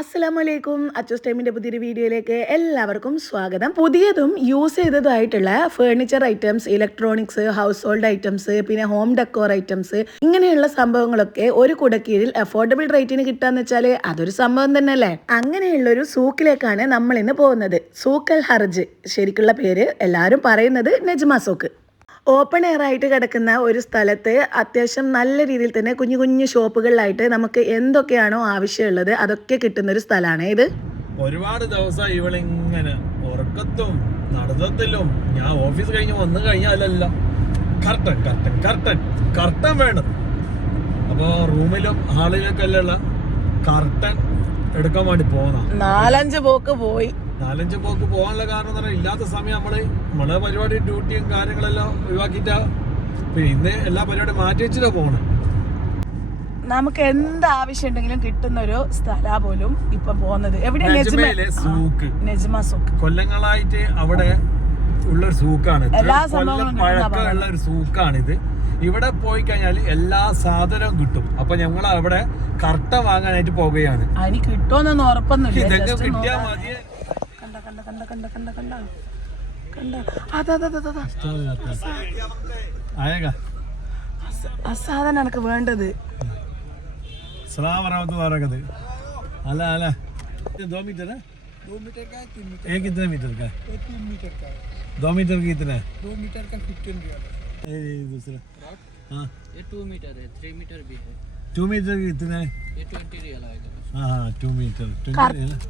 അസ്സലാമലൈക്കും. അച്ചൂസ് ടൈമിൻ്റെ പുതിയൊരു വീഡിയോയിലേക്ക് എല്ലാവർക്കും സ്വാഗതം. പുതിയതും യൂസ് ചെയ്തതുമായിട്ടുള്ള furniture items, electronics, household items, പിന്നെ ഹോം ഡെക്കോർ ഐറ്റംസ്, ഇങ്ങനെയുള്ള സംഭവങ്ങളൊക്കെ ഒരു കുടക്കീഴിൽ അഫോർഡബിൾ റേറ്റിന് കിട്ടാന്ന് വെച്ചാൽ അതൊരു സംഭവം തന്നെയല്ലേ. അങ്ങനെയുള്ളൊരു സൂക്കിലേക്കാണ് നമ്മൾ ഇന്ന് പോകുന്നത്. സൂക്ക് അൽ ഹർജ്, ശരിക്കുള്ള പേര് എല്ലാവരും പറയുന്നത് നജ്മ സൂക്ക്. ഓപ്പൺ എയർ ആയിട്ട് കിടക്കുന്ന ഒരു സ്ഥലത്ത് അത്യാവശ്യം നല്ല രീതിയിൽ തന്നെ കുഞ്ഞു കുഞ്ഞു ഷോപ്പുകളിലായിട്ട് നമുക്ക് എന്തൊക്കെയാണോ ആവശ്യമുള്ളത് അതൊക്കെ കിട്ടുന്ന ഒരു സ്ഥലമാണ് ഇത്. ഒരുപാട് ദിവസം ഇവളിങ്ങനെ ഉറക്കത്തും നടത്തത്തിലും ഞാൻ ഓഫീസ് കഴിഞ്ഞ് വന്നു കഴിഞ്ഞാലല്ല കർട്ടൻ കർട്ടൻ കർട്ടൻ കർട്ടൻ വേണം. അപ്പോൾ റൂമിലും ഹാളിലൊക്കെ ഉള്ള കർട്ടൻ എടുക്കാൻ വേണ്ടി പോകുന്ന 4-5 പോക്ക് പോകാനുള്ള കാരണം എന്ന് പറഞ്ഞാൽ ഇല്ലാത്ത സമയം നമ്മളെ പരിപാടി ഡ്യൂട്ടിയും കാര്യങ്ങളെല്ലാം ഒഴിവാക്കിയിട്ടാ. പിന്നെ ഇന്ന് എല്ലാ പരിപാടിയും മാറ്റി വെച്ചിട്ടാ പോകണം. നമുക്ക് എന്ത് ആവശ്യം ഉണ്ടെങ്കിലും കിട്ടുന്ന ഒരു സ്ഥല പോലും ഇപ്പൊ പോകുന്നത് നജ്മ സൂക്ക്. കൊല്ലങ്ങളായിട്ട് അവിടെ ഉള്ളൊരു സൂക്കാണ്, പഴക്കമുള്ള ഒരു സൂക്കാണിത്. ഇവിടെ പോയി കഴിഞ്ഞാൽ എല്ലാ സാധനവും കിട്ടും. അപ്പൊ ഞങ്ങൾ അവിടെ കർട്ട വാങ്ങാനായിട്ട് പോവുകയാണ്. അതിന് കിട്ടുമെന്നൊന്നും ഉറപ്പൊന്നുമില്ല. ഇതൊക്കെ കിട്ടിയാൽ മതി. സാധനം എനിക്ക് വേണ്ടത്. अला 2 मीटर है, 2 मीटर का 3 मीटर। ये कितने मीटर का? ये 3 मीटर का है। 2 मीटर का कितना है? 2 मीटर का 15 रियाल है। ये दूसरा हाँ ये 2 मीटर है, 3 मीटर भी है। 2 मीटर कितना है? ये 20 रियाल आएगा। हाँ 2 मीटर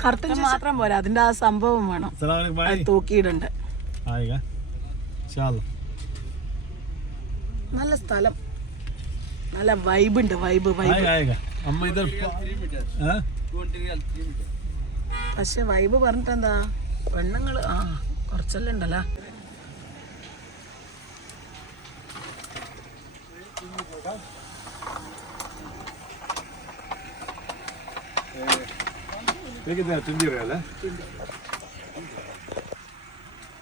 കർട്ടൻ മാത്രം പോരാ, അതിന്റെ ആ സംഭവം വേണം തൂക്കിയിടുണ്ട്. आएगा चलो. നല്ല സ്ഥലം, നല്ല വൈബ് ഉണ്ട്. വൈബ് आएगा अम्मा इधर 3 मीटर। हाँ 20 रियाल 3 मीटर। പക്ഷെ വൈബ് പറഞ്ഞിട്ട് എന്താ, പെണ്ണുങ്ങള് കുറച്ചെല്ലാം ഉണ്ടല്ലോ.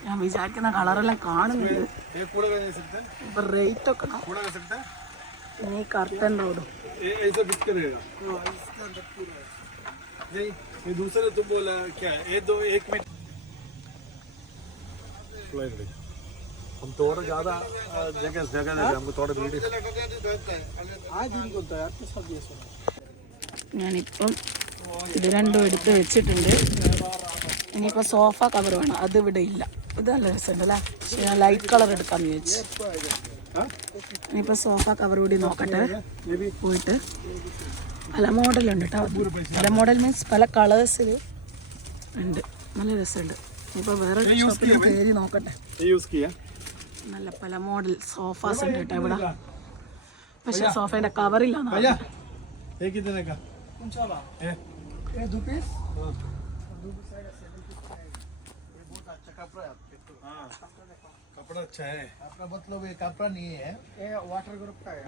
ഞാൻ വിചാരിക്കുന്ന കളറെല്ലാം കാണുന്നുണ്ട്. ഇപ്പൊ റേറ്റ് ഒക്കെ ഇനി കർട്ടൻ റോഡും हम थोड़ा ज्यादा जगह दे हमको थोड़ा वीडियो. ഞാനിപ്പം ഇത് രണ്ടും എടുത്ത് വെച്ചിട്ടുണ്ട്. ഇനിയിപ്പോൾ സോഫ കവർ വേണം, അത് ഇവിടെ ഇല്ല. ഇത് നല്ല രസമുണ്ടല്ലേ, പക്ഷെ ഞാൻ ലൈറ്റ് കളർ എടുക്കാമെന്ന് വിചാരിച്ചു. ഇനിയിപ്പോൾ സോഫ കവർ കൂടി നോക്കട്ടെ. പോയിട്ട് പല മോഡലുണ്ട് കേട്ടോ. പല മോഡൽ മീൻസ് പല കളേഴ്സിൽ ഉണ്ട്, നല്ല രസമുണ്ട്. ഇനിയിപ്പോൾ വേറെ ഷോപ്പിൽ കയറി നോക്കട്ടെ. നല്ല പല മോഡൽ സോഫാസ് ഉണ്ട് കേട്ടോ ഇവിടെ, പക്ഷെ സോഫേൻ്റെ കവറില്ലാന്ന് പറഞ്ഞു. कपड़ा अच्छा है, आपका मतलब ये कपड़ा नहीं है, ये वाटर ग्रुप का है।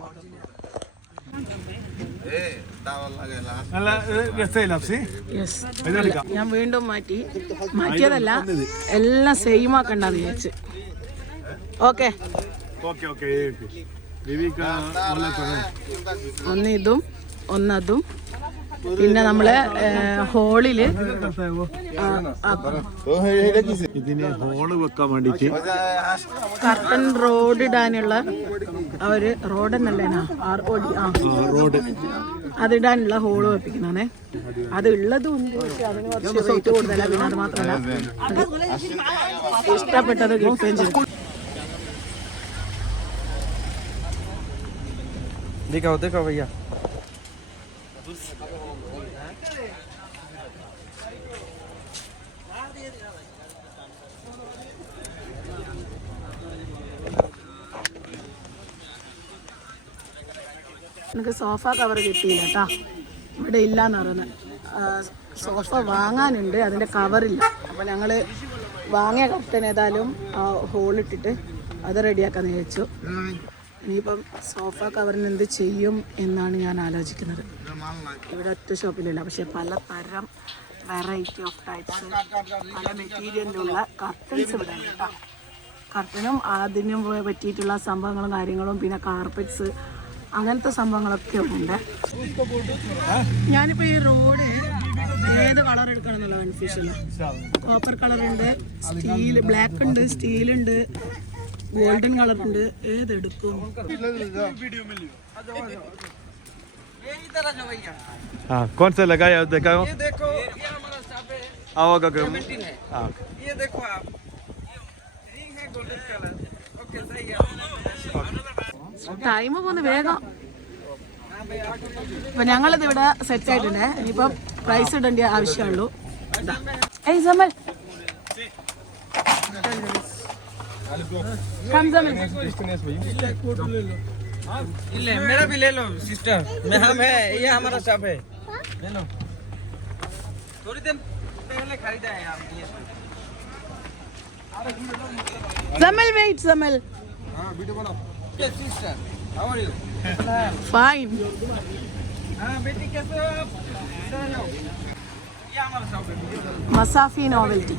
ഞാൻ വീണ്ടും മാറ്റിയതല്ല, എല്ലാം സെയിം ആക്കണ്ടെന്ന് വിചാരിച്ച്. ഓക്കെ ഒന്ന് ഇതും ഒന്നതും. പിന്നെ നമ്മള് ഹോളില് ഇതിന് ഹോള് വെക്കാൻ വേണ്ടിട്ട് കർട്ടൻ റോഡ് ഇടാനുള്ള ഒരു റോഡ് എന്നല്ലേനാ റോഡ് അതിടാനുള്ള ഹോള് വെപ്പിക്കുന്നേ. അത് ഉള്ളതും ഉണ്ട്, പക്ഷെ അതിന് കുറച്ച് റേറ്റ് കൂടുതലാണ്. പിന്നെ അത് മാത്രമല്ല, അത് ഇഷ്ടപ്പെട്ടത് കിട്ടുകയും ചെയ്തു. देखो भैया, എനിക്ക് സോഫ കവർ കിട്ടിയില്ല കേട്ടോ, ഇവിടെ ഇല്ലയെന്ന് പറയുന്നത്. സോഫ വാങ്ങാനുണ്ട്, അതിൻ്റെ കവറില്ല. അപ്പോൾ ഞങ്ങൾ വാങ്ങിയ കർട്ടൻ ഏതായാലും ഹോളിട്ടിട്ട് അത് റെഡിയാക്കാന്ന് വിചാരിച്ചു. ഇനിയിപ്പം സോഫ കവറിന് എന്ത് ചെയ്യും എന്നാണ് ഞാൻ ആലോചിക്കുന്നത്. ഇവിടെ ഒറ്റ ഷോപ്പിലില്ല, പക്ഷെ പലതരം വെറൈറ്റി ഓഫ് ടൈപ്സ്, പല മെറ്റീരിയലിലുള്ള കർട്ടൻസ് ഇവിടെ ഉണ്ട് കേട്ടോ. കർട്ടനും അതിനും പറ്റിയിട്ടുള്ള സംഭവങ്ങളും കാര്യങ്ങളും, പിന്നെ കാർപ്പറ്റ്സ്, അങ്ങനത്തെ സംഭവങ്ങളൊക്കെ ഉണ്ട്. ഞാനിപ്പോൾ ഈ റോഡ് കളർ എടുക്കണമെന്നുള്ള കൺഫ്യൂഷൻ. കോപ്പർ കളർ ഉണ്ട്, സ്റ്റീൽ ബ്ലാക്ക് ഉണ്ട്, സ്റ്റീൽ ഉണ്ട്, ഗോൾഡൻ കളർ ഉണ്ട്. ഏതെടുക്കും? हाँ कौन सा लगाया देखा हो? ये देखो, ये हमारा शॉप है, आओगे 17 है। हाँ ये देखो आप, रिंग है गोल्डन कलर। ओके सही है। ടൈം പോകുന്നു വേഗം. അപ്പൊ ഞങ്ങളിത് ഇവിടെ സെറ്റ് ആയിട്ടുണ്ട്. ഇനിയിപ്പം പ്രൈസ് ഇടേണ്ട ആവശ്യമുള്ളൂ. ഏയ് സമൽ കം സമൽ. ले मेरा भी ले लो सिस्टर, मैं हम है, ये हमारा शॉप है, ले लो। थोड़ी दिन पहले खरीदा है आप ये। സമൽ വെയിറ്റ് സമൽ. हाँ वीडियो बनाओ। ये sister, how are you? Fine. हाँ बेटी कैसे हो आप? इधर आओ। ये हमारा शॉप है। Masafi novelty.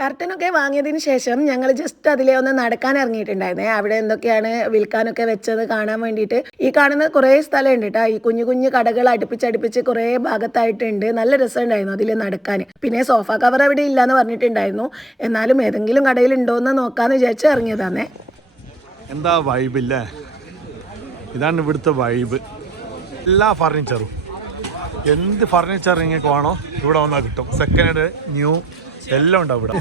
കർട്ടനൊക്കെ വാങ്ങിയതിന് ശേഷം ഞങ്ങൾ ജസ്റ്റ് അതിലെ ഒന്ന് നടക്കാൻ ഇറങ്ങിയിട്ടുണ്ടായിരുന്നേ. അവിടെ എന്തൊക്കെയാണ് വിൽക്കാനൊക്കെ വെച്ചത് കാണാൻ വേണ്ടിയിട്ട്. ഈ കാണുന്ന കുറേ സ്ഥലമുണ്ട് കേട്ടോ. ഈ കുഞ്ഞു കുഞ്ഞു കടകൾ അടുപ്പിച്ചടുപ്പിച്ച് കുറേ ഭാഗത്തായിട്ടുണ്ട്. നല്ല രസമുണ്ടായിരുന്നു അതിൽ നടക്കാൻ. പിന്നെ സോഫ കവർ അവിടെ ഇല്ലയെന്ന് പറഞ്ഞിട്ടുണ്ടായിരുന്നു. എന്നാലും ഏതെങ്കിലും കടയിൽ ഉണ്ടോയെന്ന് നോക്കാമെന്ന് വിചാരിച്ച് ഇറങ്ങിയതാണേ. എന്താ വൈബ് ഇല്ലേ? ഇതാണ് ഇവിടുത്തെ വൈബ്. എല്ലാ ഫർണിച്ചറും, എന്ത് ഫർണിച്ചർ നിങ്ങൾക്ക് വേണോ ഇവിടെ വന്നാൽ കിട്ടും. സെക്കൻഡ് ന്യൂ എല്ലാം ഉണ്ടാവും ഇവിടെ.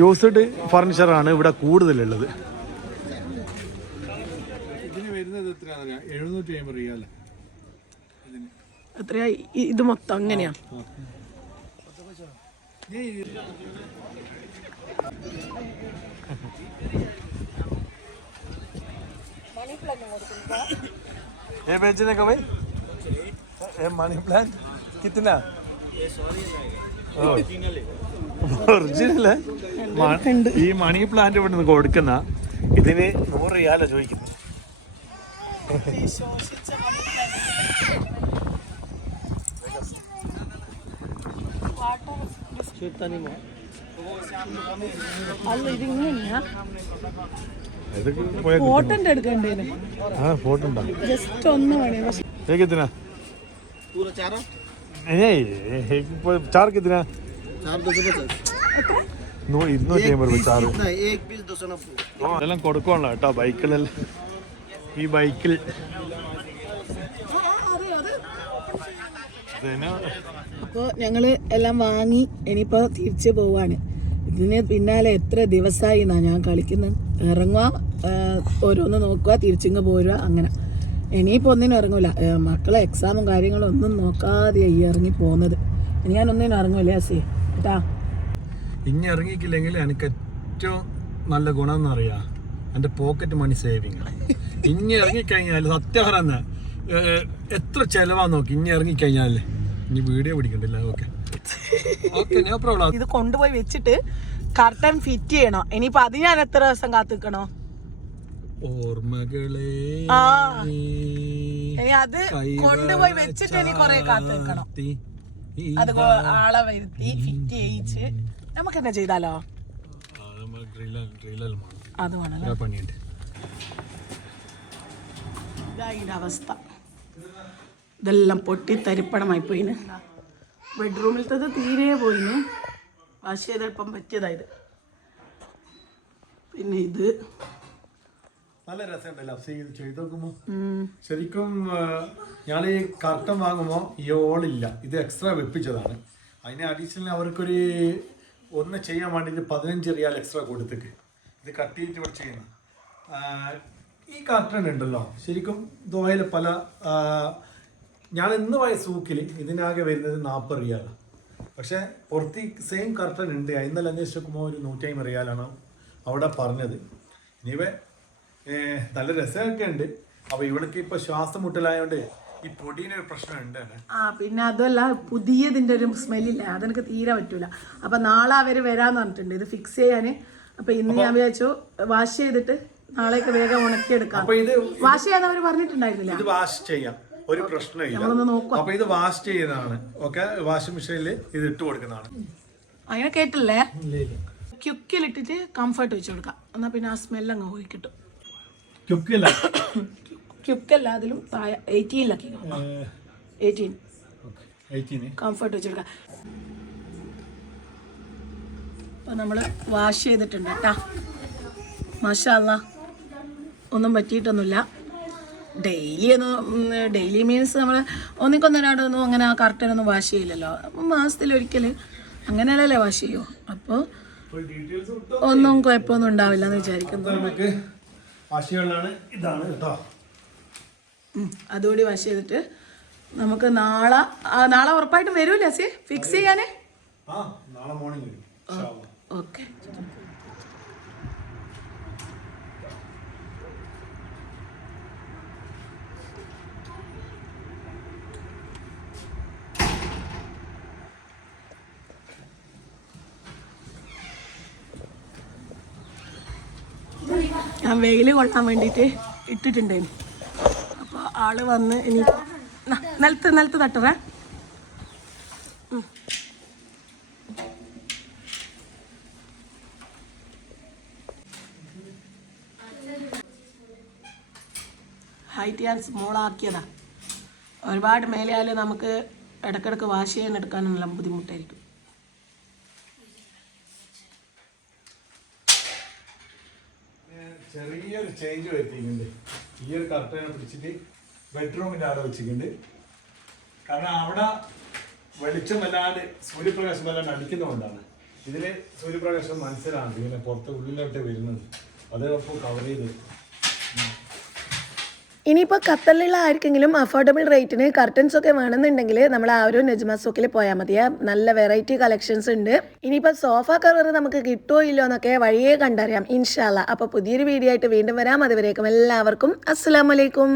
യൂസ്ഡ് ഫർണിച്ചറാണ് ഇവിടെ കൂടുതലുള്ളത്. ഇതിന് വരുന്നത് എത്രയാണ്? 750 റിയാൽ. എത്രയാ ഇത് മൊത്തം? അങ്ങനെയാ? ये बेचने का भाई ये मनी प्लांट कितना? ഒറിജിനൽ ഈ മണി പ്ലാന്റ് ഇവിടെ നിന്ന് കൊടുക്കുന്ന ഇതിന് 100 റിയാല ചോദിക്കുന്നത്. അല്ല ഇത് ഇങ്ങനെയാ? ഫോട്ടോ എടുക്കണ്ടേന്. ആ ഫോട്ടോ ഉണ്ടോ? ജസ്റ്റ് ഒന്ന് വേണേ. कितना? पूरा चारा? नहीं चार कितना? 450। 250 चार. एक पीस 290। അതെല്ലാം കൊടുക്കുവാണല്ലോ കേട്ടോ ബൈക്കിലെല്ലാം. ഈ ബൈക്കിൽ അപ്പോൾ ഞങ്ങൾ എല്ലാം വാങ്ങി ഇനിയിപ്പോൾ തിരിച്ച് പോവാണ്. ഇതിന് പിന്നാലെ എത്ര ദിവസമായി എന്നാ ഞാൻ കളിക്കുന്നത്. ഇറങ്ങുക, ഓരോന്ന് നോക്കുക, തിരിച്ചിങ്ങ് പോരുക, അങ്ങനെ. ഇനിയിപ്പോൾ ഒന്നിനും ഇറങ്ങൂല. മക്കളെ എക്സാമും കാര്യങ്ങളും ഒന്നും നോക്കാതെ ഈ ഇറങ്ങി പോകുന്നത്. ഞാനൊന്നിനും ഇറങ്ങൂല ആസി കേട്ടാ. ഇനി ഇറങ്ങിക്കില്ലെങ്കിൽ എനിക്ക് ഏറ്റവും നല്ല ഗുണം എന്ന് പറയാ എൻ്റെ പോക്കറ്റ് മണി സേവിങ്. ഇനി ഇറങ്ങിക്കഴിഞ്ഞാൽ സത്യം പറഞ്ഞ എത്ര ചെലവാന്ന് നോക്കി. ഇനി ഇറങ്ങിക്കഴിഞ്ഞാൽ ഇനി വീഡിയോ പിടിക്കണ്ടില്ല. Okay okay no problem. ഇത് കൊണ്ടുപോയി വെച്ചിട്ട് കർട്ടൻ ഫിറ്റ് ചെയ്യണോ. ഇനിയിപ്പോൾ അത് ഞാൻ എത്ര ദിവസം കാത്തു നിൽക്കണോ? ഓർമ്മകളെ അത് കൊണ്ടുപോയി വെച്ചിട്ട് ഇനി കൊറേ കാത്തു നിൽക്കണം. അത് ആളെ വരുത്തി ഫിറ്റ് ചെയ്യിച്ച് നമുക്ക് എന്താ ചെയ്താലോ? അത് വേണല്ലോ. ഇതാ അവസ്ഥ. ഇതെല്ലാം പൊട്ടി തരിപ്പണമായി പോയിന്. ബെഡ്റൂമിലത്തത് തീരെ പോയിന്. വാഷ് ചെയ്തപ്പം പറ്റിയതായത്. പിന്നെ ഇത് നല്ല രസമുണ്ടല്ലോ ചെയ്ത് നോക്കുമ്പോ. ശരിക്കും ഞാൻ ഈ കർട്ടൻ വാങ്ങുമ്പോൾ ഈ ഓളില്ല, ഇത് എക്സ്ട്രാ വെപ്പിച്ചതാണ്. അതിന് അഡീഷണൽ അവർക്കൊരു ഒന്ന് ചെയ്യാൻ വേണ്ടിയിട്ട് 15 റിയാൽ എക്സ്ട്രാ കൊടുത്തേക്ക് ഇത് കട്ട് ചെയ്തിട്ട് ഇവിടെ ചെയ്യുന്ന. ഈ കർട്ടൻ ഉണ്ടല്ലോ ശരിക്കും ദോഹയിൽ പല ഞാൻ ഇന്ന് പോയ സൂക്കിൽ ഇതിനാകെ വരുന്നത് 40 റിയാലാണ്. പക്ഷേ പുറത്ത് സെയിം കർട്ടൻ ഉണ്ട്. ഇന്നലെ അന്വേഷിച്ച് നോക്കുമ്പോൾ ഒരു 150 റിയാലാണ് അവിടെ പറഞ്ഞത്. ഇനിവേ നല്ല രസമൊക്കെ ഉണ്ട്. അപ്പോൾ ഇവിടേക്ക് ഇപ്പോൾ ശ്വാസം മുട്ടലായതുകൊണ്ട് ഈ പൊടിയുടെ പ്രശ്നമുണ്ട്. പിന്നെ അതുമല്ല പുതിയതിൻ്റെ ഒരു സ്മെല്ലില്ല, അതെനിക്ക് തീരെ പറ്റൂല. അപ്പം നാളെ അവർ വരാമെന്ന് പറഞ്ഞിട്ടുണ്ട് ഇത് ഫിക്സ് ചെയ്യാൻ. അപ്പം ഇന്ന് ഞാൻ വിചാരിച്ചു വാഷ് ചെയ്തിട്ട് നാളേക്ക് വേഗം ഉണക്കിയെടുക്കാം. വാഷ് ചെയ്യാൻ അവർ പറഞ്ഞിട്ടുണ്ടായിരുന്നില്ല. ഇത് വാഷ് ചെയ്യാം, ഒരു പ്രശ്നമില്ല. അപ്പൊ ഇത് വാഷ് ചെയ്യുന്നതാണ്. ഓക്കെ, വാഷിംഗ് മെഷീനിൽ ഇത് ഇട്ട് കൊടുക്കുന്നതാണ്. അങ്ങനെ കേട്ടില്ലേ? ക്യുക്കിലിട്ടിട്ട് കംഫർട്ട് വെച്ച് കൊടുക്കാം. എന്നാൽ പിന്നെ ആ സ്മെല്ലങ്ങ് പോയി കിട്ടും. ക്യുക്കല്ല, അതിലും 18 18. കംഫർട്ട് വെച്ചെടുക്കാം. അപ്പോൾ നമ്മൾ വാഷ് ചെയ്തിട്ടുണ്ട് കേട്ടോ. മാഷാ അല്ലാ, ഒന്നും പറ്റിയിട്ടൊന്നുമില്ല. ഡെയിലി മീൻസ് നമ്മൾ ഒന്നിക്കൊന്നൊരാടൊന്നും അങ്ങനെ ആ കർട്ടനൊന്നും വാഷ് ചെയ്യില്ലല്ലോ. മാസത്തിലൊരിക്കൽ അങ്ങനെയല്ലേ വാഷ് ചെയ്യൂ. അപ്പോൾ ഒന്നും കുഴപ്പമൊന്നും ഉണ്ടാവില്ല എന്ന് വിചാരിക്കുന്നു. അതുകൂടി വാഷ് ചെയ്തിട്ട് നമുക്ക് നാളെ ഉറപ്പായിട്ടും വരൂല്ലേ സി ഫിക്സ് ചെയ്യാനേ? ഓക്കെ. ഞാൻ വെയിൽ കൊള്ളാൻ വേണ്ടിയിട്ട് ഇട്ടിട്ടുണ്ടായിരുന്നു. അപ്പോൾ ആള് വന്ന് ഇനി നിലത്ത് തട്ടറേ. ഹൈറ്റ് ഞാൻ സ്മോളാക്കിയതാ. ഒരുപാട് മേലെയാൽ നമുക്ക് ഇടയ്ക്കിടയ്ക്ക് വാഷ് ചെയ്യാൻ എടുക്കാനുള്ള ബുദ്ധിമുട്ടായിരിക്കും. ചെറിയൊരു ചേഞ്ച് വരുത്തിയിട്ടുണ്ട്. ഈ ഒരു കർട്ടനെ പിടിച്ചിട്ട് ബെഡ്റൂമിൻ്റെ അവിടെ വെച്ചിട്ടുണ്ട്. കാരണം അവിടെ വെളിച്ചം വല്ലാണ്ട് സൂര്യപ്രകാശം വല്ലാണ്ട് അടിക്കുന്നതുകൊണ്ടാണ്. ഇതില് സൂര്യപ്രകാശം മനസ്സിലാണ് ഇങ്ങനെ പുറത്ത് ഉള്ളിലോട്ട് വരുന്നത്. അതപ്പോൾ കവർ ചെയ്ത്. ഇനിയിപ്പോൾ ഖത്തറിലുള്ള ആർക്കെങ്കിലും അഫോർഡബിൾ റേറ്റിന് കർട്ടൻസ് ഒക്കെ വേണമെന്നുണ്ടെങ്കിൽ നമ്മൾ ആ ഒരു നജ്മ സൂക്കിൽ പോയാൽ മതിയാ. നല്ല വെറൈറ്റി കളക്ഷൻസ് ഉണ്ട്. ഇനിയിപ്പോൾ സോഫ കവർ നമുക്ക് കിട്ടുമോ ഇല്ലോ എന്നൊക്കെ വഴിയേ കണ്ടറിയാം ഇൻഷാ അല്ലാ. അപ്പോൾ പുതിയൊരു വീഡിയോ ആയിട്ട് വീണ്ടും വരാം. അതുവരേക്കും എല്ലാവർക്കും അസ്സലാമു അലൈക്കും.